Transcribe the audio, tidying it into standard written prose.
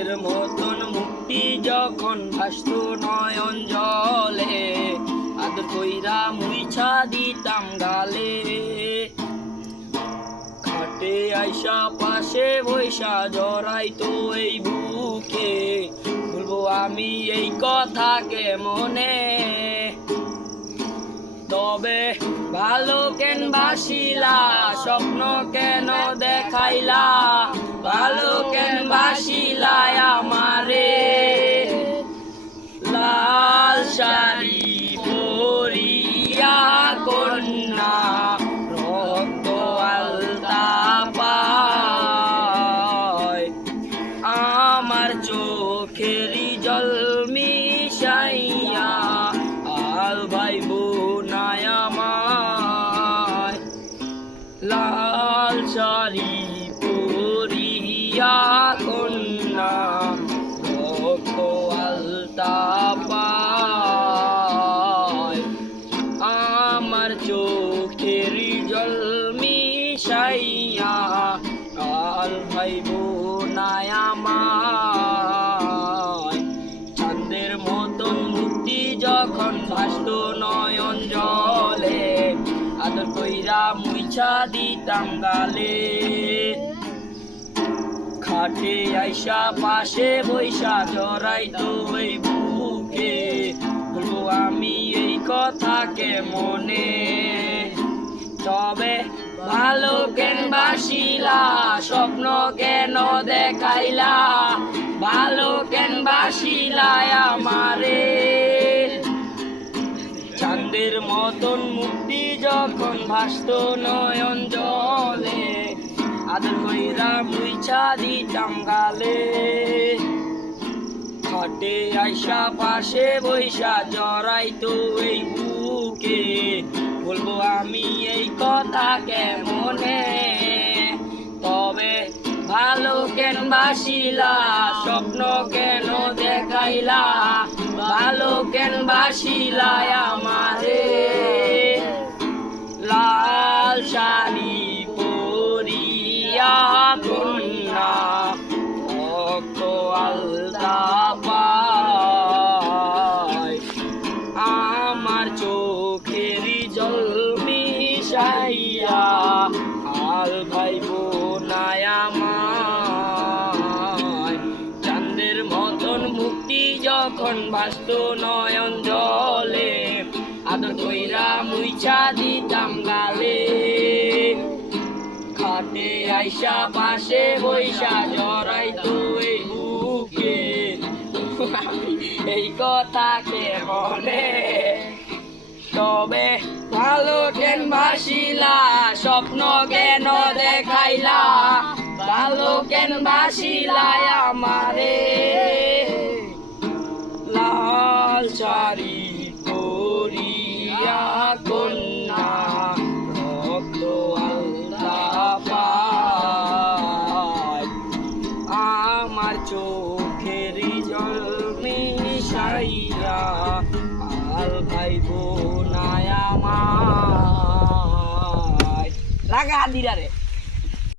চাঁদের মতন মুক্তি যখন ভাসত নয়ন জলে, আদর কইরা মুইছা দিতাম গালে। খাটে আইসা পাশে বৈশা জড়াইতো এই বুকে, বলবো আমি এই কথাকে মনে। তবে ভালো কেন বাসিলা, স্বপ্ন কেন দেখাইলা, ভালো কেন বাসিলা আমারে। লাল শাড়ি পরিয়া কন্যা রক্ত আলতা পায়, আমার চোখেরই জল মিশাইয়া আল ভাই বোনায় আমায়। লাল শাড়ি পরিয়া কন্যা রক্ত আলতা পায়, আমার চোখের জল মিশাইয়া আল ভাই বোনায় আমায়। চাঁদের মতন মুক্তি যখন ভাসত নয়ন জলে, আদর কইরা মুইছা দিতাম গালে। খাটে আইসা পাশে বৈশা জড়াইতো এই বুকে, বলবো আমি এই কথাকে মনে। তবে ভালো কেন বাসিলা, স্বপ্ন কেন দেখাইলা, ভালো কেন বাসিলা আমারে। চাঁদের মতন মুক্তি যখন ভাসত নয়ন জলে, আদর কইরা মুইছা দিতাম গালে। খাটে আইসা পাশে বৈশা জড়াইতো এই বুকে, বলবো আমি এই কথাকে মনে। তবে ভালো কেন বাসিলা, স্বপ্ন কেন দেখাইলা, ভালো কেন বাসিলা আমারে। লাল শাড়ি পরিয়া কন্যা রক্ত আলতা পায়, আমার চোখের জল মিশাইয়া আল ভাই বোনায় আমায়। চাঁদের মতন মুক্তি যখন ভাসত নয়ন জলে, আদর কইরা মুইছা দিতাম গালে। খাটে আইসা পাশে বৈশা জড়াইতো এই বুকে, আমি এই কথাকে মনে। তবে ভালো কেন বাসিলা, স্বপ্ন কেন দেখাইলা, ভালো কেন বাসিলা আমারে। লাল শাড়ি পরিয়া কন্যা রক্ত আলতা পায়, আমার চোখের জল মিশাইয়া আল ভাই বোনায় আমায়। লাগা দিরা রে।